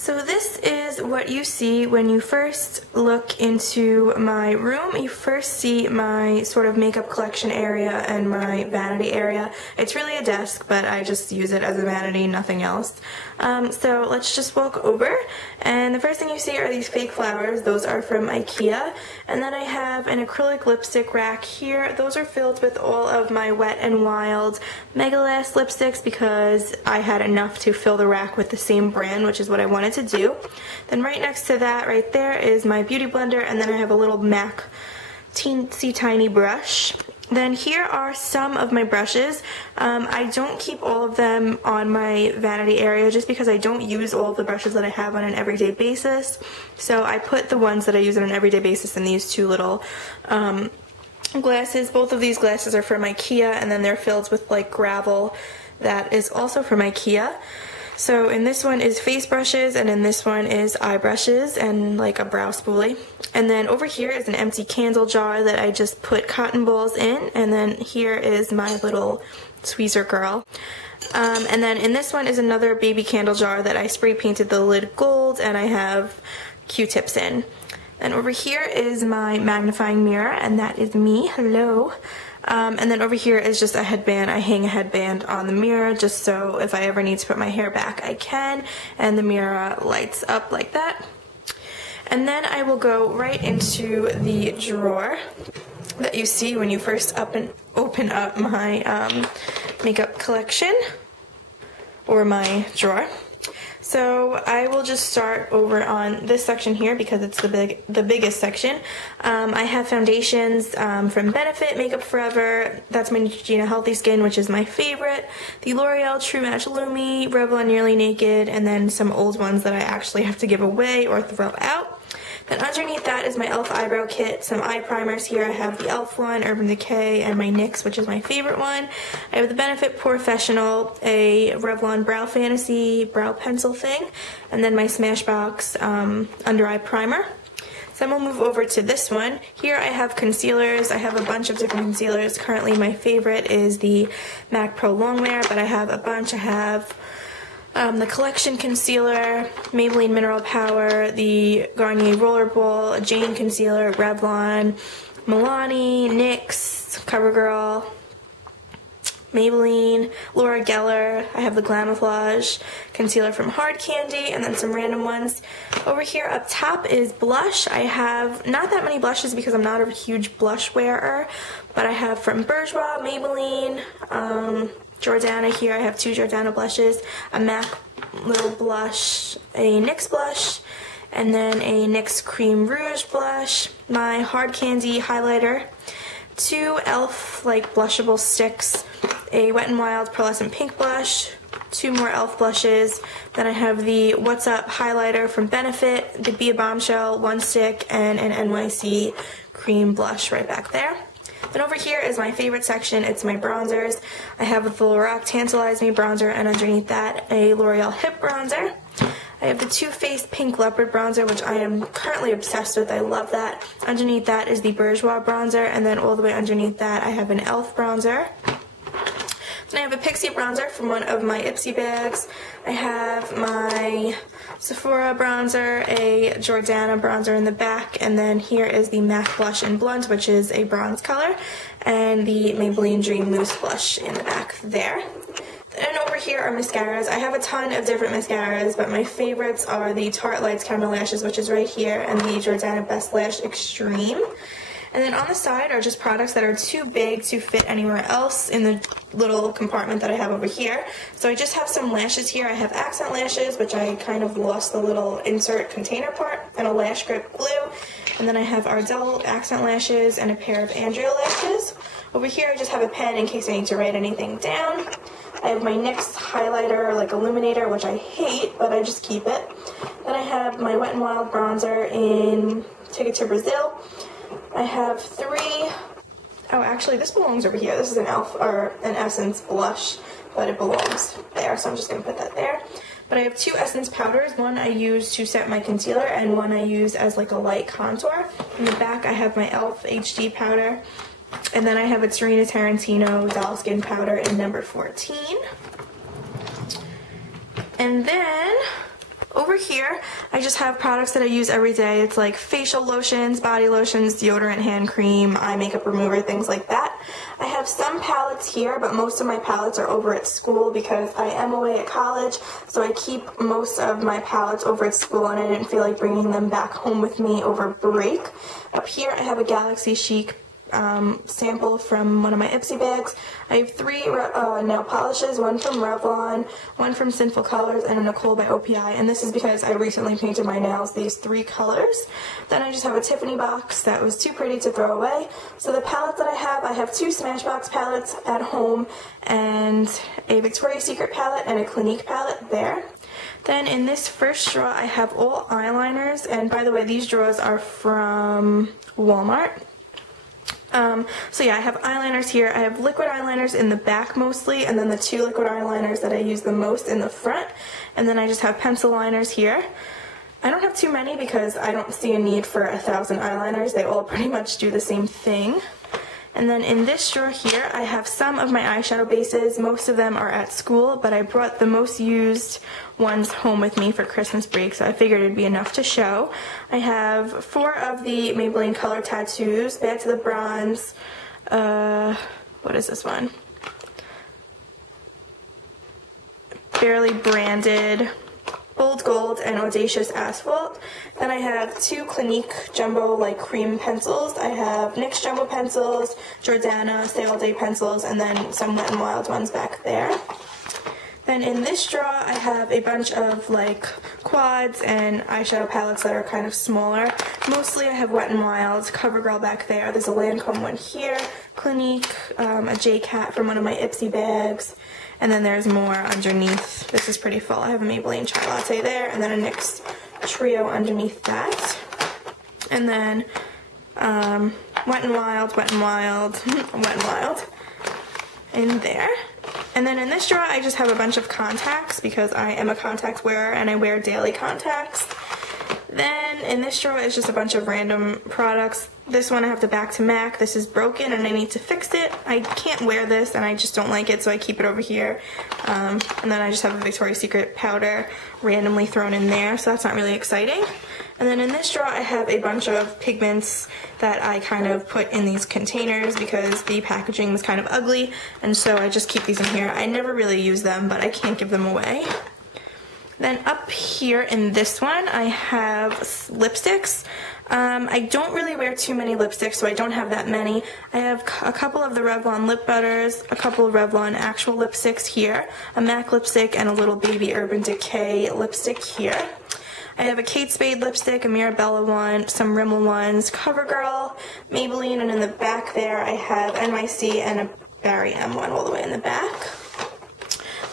So this is what you see when you first look into my room. You first see my sort of makeup collection area and my vanity area. It's really a desk, but I just use it as a vanity, nothing else. So let's just walk over, and the first thing you see are these fake flowers. Those are from IKEA. And then I have an acrylic lipstick rack here. Those are filled with all of my Wet n Wild Mega Last lipsticks because I had enough to fill the rack with the same brand, which is what I wanted to do. Then right next to that right there is my beauty blender, and then I have a little MAC teensy tiny brush. Then here are some of my brushes. I don't keep all of them on my vanity area just because I don't use all of the brushes that I have on an everyday basis. So I put the ones that I use on an everyday basis in these two little glasses. Both of these glasses are from IKEA, and then they're filled with like gravel that is also from IKEA. So in this one is face brushes, and in this one is eye brushes and like a brow spoolie. And then over here is an empty candle jar that I just put cotton balls in, and then here is my little tweezer girl. And then in this one is another baby candle jar that I spray painted the lid gold, and I have Q-tips in. And over here is my magnifying mirror, and that is me. Hello. And then over here is just a headband. I hang a headband on the mirror just so if I ever need to put my hair back, I can. And the mirror lights up like that. And then I will go right into the drawer that you see when you first open up my makeup collection, or my drawer. So I will just start over on this section here because it's the biggest section. I have foundations from Benefit, Makeup Forever, that's my Neutrogena Healthy Skin, which is my favorite, the L'Oreal True Match Lumi, Revlon Nearly Naked, and then some old ones that I actually have to give away or throw out. Then underneath that is my e.l.f. eyebrow kit, some eye primers here. I have the e.l.f. one, Urban Decay, and my NYX, which is my favorite one. I have the Benefit Professional, a Revlon Brow Fantasy brow pencil thing, and then my Smashbox under eye primer. So then we'll move over to this one. Here I have concealers. I have a bunch of different concealers. Currently my favorite is the MAC Pro Longwear, but I have a bunch. I have the Collection Concealer, Maybelline Mineral Power, the Garnier Rollerball, Jane Concealer, Revlon, Milani, NYX, CoverGirl, Maybelline, Laura Geller. I have the Glamouflage Concealer from Hard Candy, and then some random ones. Over here up top is blush. I have not that many blushes because I'm not a huge blush wearer, but I have from Bourjois, Maybelline, Jordana here. I have two Jordana blushes, a MAC little blush, a NYX blush, and then a NYX Cream Rouge blush, my Hard Candy highlighter, two e.l.f. like blushable sticks, a Wet n Wild Pearlescent Pink blush, two more e.l.f. blushes. Then I have the What's Up highlighter from Benefit, the Be a Bombshell one stick, and an NYC cream blush right back there. Then over here is my favorite section. It's my bronzers. I have the Lorac Tantalize Me bronzer, and underneath that a L'Oreal Hip bronzer. I have the Too Faced Pink Leopard bronzer, which I am currently obsessed with. I love that. Underneath that is the Bourjois bronzer, and then all the way underneath that I have an e.l.f. bronzer. Then I have a Pixie bronzer from one of my Ipsy bags. I have my Sephora bronzer, a Jordana bronzer in the back, and then here is the MAC Blush in Blunt, which is a bronze color, and the Maybelline Dream Mousse blush in the back there. And over here are mascaras. I have a ton of different mascaras, but my favorites are the Tarte Lights Camera Lashes, which is right here, and the Jordana Best Lash Extreme. And then on the side are just products that are too big to fit anywhere else in the little compartment that I have over here. So I just have some lashes here. I have accent lashes, which I kind of lost the little insert container part, and a lash grip glue. And then I have Ardell accent lashes and a pair of Andrea lashes. Over here I just have a pen in case I need to write anything down. I have my NYX highlighter, like illuminator, which I hate, but I just keep it. Then I have my Wet n Wild bronzer in Ticket to Brazil. I have three, oh actually this belongs over here. This is an e.l.f. or an Essence blush, but it belongs there, so I'm just going to put that there. But I have two Essence powders. One I use to set my concealer, and one I use as like a light contour. In the back I have my e.l.f. HD powder, and then I have a Serena Tarantino Doll Skin powder in number 14. And then Over here, I just have products that I use every day. It's like facial lotions, body lotions, deodorant, hand cream, eye makeup remover, things like that. I have some palettes here, but most of my palettes are over at school because I am away at college, so I keep most of my palettes over at school, and I didn't feel like bringing them back home with me over break. Up here, I have a Galaxy Chic sample from one of my Ipsy bags. I have 3 nail polishes, one from Revlon, one from Sinful Colors, and a Nicole by OPI, and this is because I recently painted my nails these 3 colors. Then I just have a Tiffany box that was too pretty to throw away. So the palettes that I have 2 Smashbox palettes at home, and a Victoria's Secret palette and a Clinique palette there. Then in this first drawer I have all eyeliners, and by the way, these drawers are from Walmart. So yeah, I have eyeliners here. I have liquid eyeliners in the back mostly, and then the 2 liquid eyeliners that I use the most in the front, and then I just have pencil liners here. I don't have too many because I don't see a need for 1,000 eyeliners. They all pretty much do the same thing. And then in this drawer here, I have some of my eyeshadow bases. Most of them are at school, but I brought the most used ones home with me for Christmas break, so I figured it'd be enough to show. I have 4 of the Maybelline Color Tattoos, Bad to the Bronze, what is this one? Barely Branded, Bold Gold, and Audacious Asphalt. Then I have 2 Clinique Jumbo like cream pencils. I have NYX Jumbo pencils, Jordana Stay All Day pencils, and then some Wet n Wild ones back there. Then in this drawer I have a bunch of like quads and eyeshadow palettes that are kind of smaller. Mostly I have Wet n Wild, CoverGirl back there. There's a Lancome one here, Clinique, a J-Cat from one of my Ipsy bags. And then there's more underneath. This is pretty full. I have a Maybelline Chai Latte there, and then a NYX Trio underneath that. And then Wet n Wild, Wet n Wild, Wet n Wild in there. And then in this drawer I just have a bunch of contacts because I am a contact wearer and I wear daily contacts. Then in this drawer is just a bunch of random products. This one I have to back to MAC. This is broken and I need to fix it. I can't wear this and I just don't like it, so I keep it over here. And then I just have a Victoria's Secret powder randomly thrown in there, so that's not really exciting. And then in this drawer I have a bunch of pigments that I kind of put in these containers because the packaging was kind of ugly, and so I just keep these in here. I never really use them, but I can't give them away. Then up here in this one, I have lipsticks. I don't really wear too many lipsticks, so I don't have that many. I have a couple of the Revlon lip butters, a couple of Revlon actual lipsticks here, a MAC lipstick, and a little baby Urban Decay lipstick here. I have a Kate Spade lipstick, a Mirabella one, some Rimmel ones, CoverGirl, Maybelline, and in the back there I have NYC and a Barry M one all the way in the back.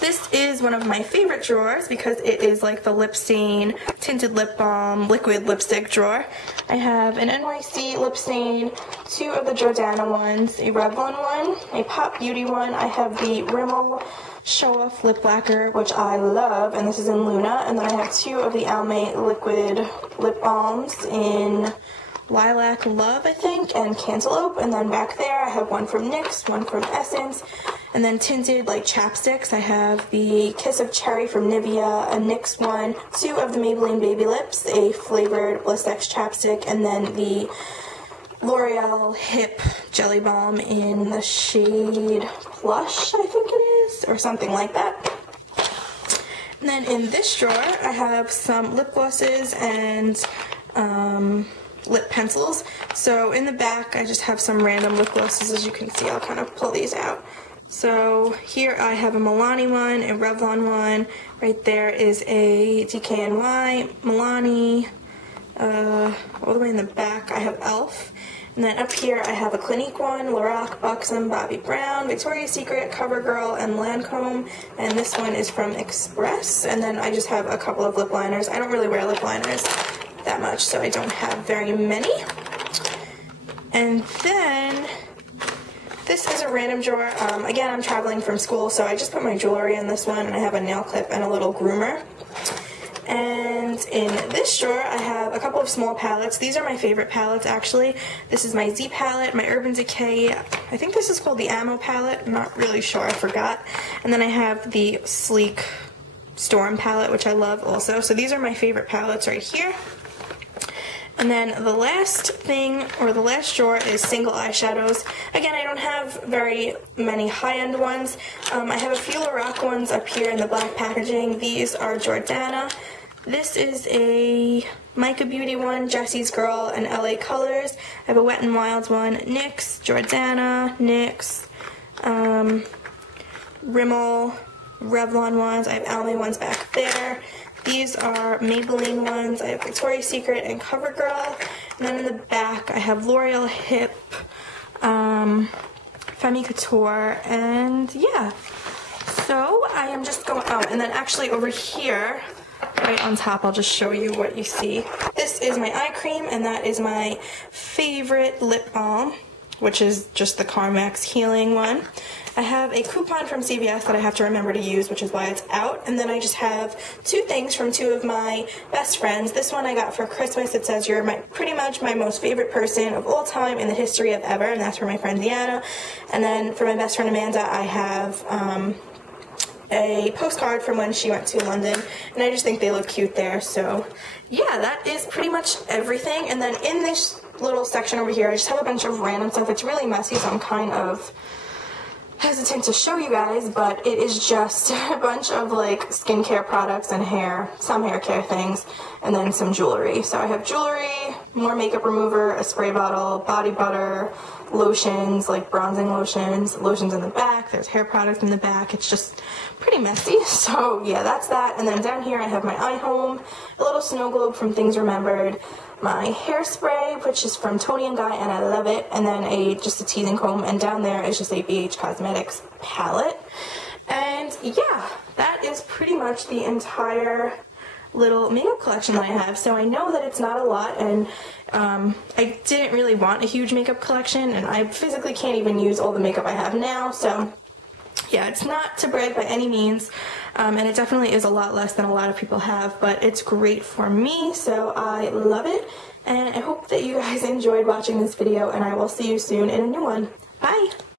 This is one of my favorite drawers because it is like the lip stain, tinted lip balm, liquid lipstick drawer. I have an NYC lip stain, 2 of the Jordana ones, a Revlon one, a Pop Beauty one. I have the Rimmel Show Off Lip Lacquer, which I love, and this is in Luna. And then I have 2 of the Almay liquid lip balms in Lilac Love, I think, and Cantaloupe. And then back there I have one from NYX, one from Essence, and then tinted like chapsticks. I have the Kiss of Cherry from Nivea, a NYX one, 2 of the Maybelline Baby Lips, a flavored Bliss X chapstick, and then the L'Oreal Hip Jelly Balm in the shade Plush, I think it is, or something like that. And then in this drawer I have some lip glosses and lip pencils. So in the back I just have some random lip glosses. As you can see, I'll kind of pull these out. So here I have a Milani one, a Revlon one. Right there is a DKNY, Milani. All the way in the back I have e.l.f. And then up here I have a Clinique one, Lorac, Buxom, Bobbi Brown, Victoria's Secret, CoverGirl, and Lancome. And this one is from Express. And then I just have a couple of lip liners. I don't really wear lip liners that much, so I don't have very many. And then this is a random drawer. Again, I'm traveling from school, so I just put my jewelry in this one, and I have a nail clip and a little groomer. And in this drawer, I have a couple of small palettes. These are my favorite palettes, actually. This is my Z palette, my Urban Decay. I think this is called the Ammo palette. I'm not really sure. I forgot. And then I have the Sleek Storm palette, which I love also. So these are my favorite palettes right here. And then the last thing, or the last drawer, is single eyeshadows. Again, I don't have very many high-end ones. I have a few Lorac ones up here in the black packaging. These are Jordana. This is a Mica Beauty one, Jessie's Girl, and LA Colors. I have a Wet n Wild one, NYX, Jordana, NYX, Rimmel, Revlon ones. I have Almay ones back there. These are Maybelline ones. I have Victoria's Secret and CoverGirl. And then in the back, I have L'Oreal Hip, Femme Couture, and yeah. So I am just going, oh, and then actually over here, right on top, I'll just show you what you see. This is my eye cream, and that is my favorite lip balm, which is just the Carmex Healing one. I have a coupon from CVS that I have to remember to use, which is why it's out. And then I just have two things from two of my best friends. This one I got for Christmas. It says, "You're pretty much my most favorite person of all time in the history of ever," and that's for my friend Deanna. And then for my best friend Amanda, I have a postcard from when she went to London, and I just think they look cute there. So yeah, that is pretty much everything. And then in this little section over here, I just have a bunch of random stuff. It's really messy, so I'm kind of hesitant to show you guys, but it is just a bunch of like skincare products and some hair care things, and then some jewelry. So I have jewelry, more makeup remover, a spray bottle, body butter, lotions, like bronzing lotions in the back. There's hair products in the back. It's just pretty messy. So yeah, that's that. And then down here I have my iHome, a little snow globe from Things Remembered, my hairspray, which is from Toni & Guy, and I love it, and then just a teasing comb, and down there is just a BH Cosmetics palette. And yeah, that is pretty much the entire little makeup collection that I have. So I know that it's not a lot, and I didn't really want a huge makeup collection, and I physically can't even use all the makeup I have now. So yeah, it's not to brag by any means, and it definitely is a lot less than a lot of people have, but it's great for me, so I love it. And I hope that you guys enjoyed watching this video, and I will see you soon in a new one. Bye!